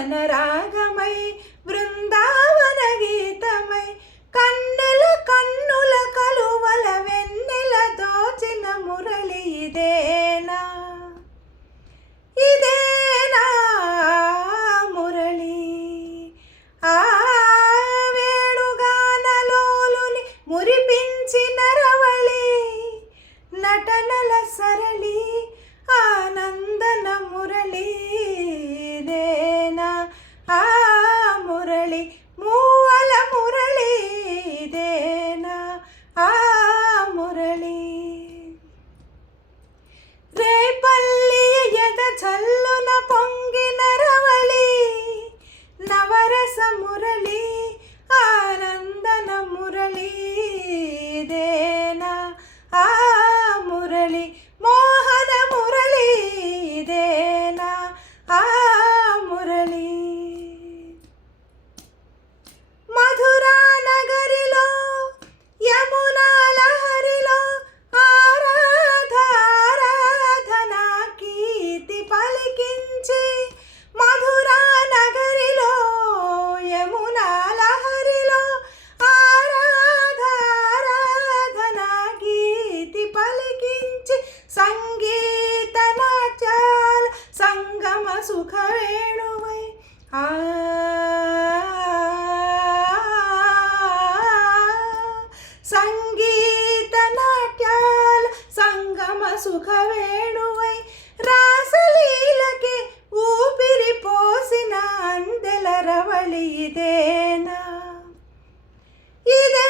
రాగమై బృందావన గీతమై కన్నెల కన్నుల కలువల వెన్నెల దోచిన మురళి ఇదేనా ఇదేనా మురళి ఆ వేణుగానలోలుని మురిపించిన రవళి నటనల సరళి ఆనందన మురళి ఇదేనా ఆ మురళి మూవల మురళి ఇదేనా ఆ మురళి రేపల్లి ఎద చల్లున పొంగిన రవళి నవరస మురళి ఆనందన మురళి ఇదేనా ఆ మురళి మోహన మురళి ఇదేనా ఆ మురళి మధురా నగరిలో యమునా లహరిలో ఆరాధనా కీర్తి పలికించి మధురా నగరిలో యమునా లహరిలో ఆరాధనా కీర్తి పలికించి సంగీత నాట్యాల సంగమ సుఖ వేణువై సంగీత నాట్యాల సంగమ సుఖ వేణువై రాసలీలకి ఊపిరి పోసిన అందెల రవళి ఇదేనా ఇదే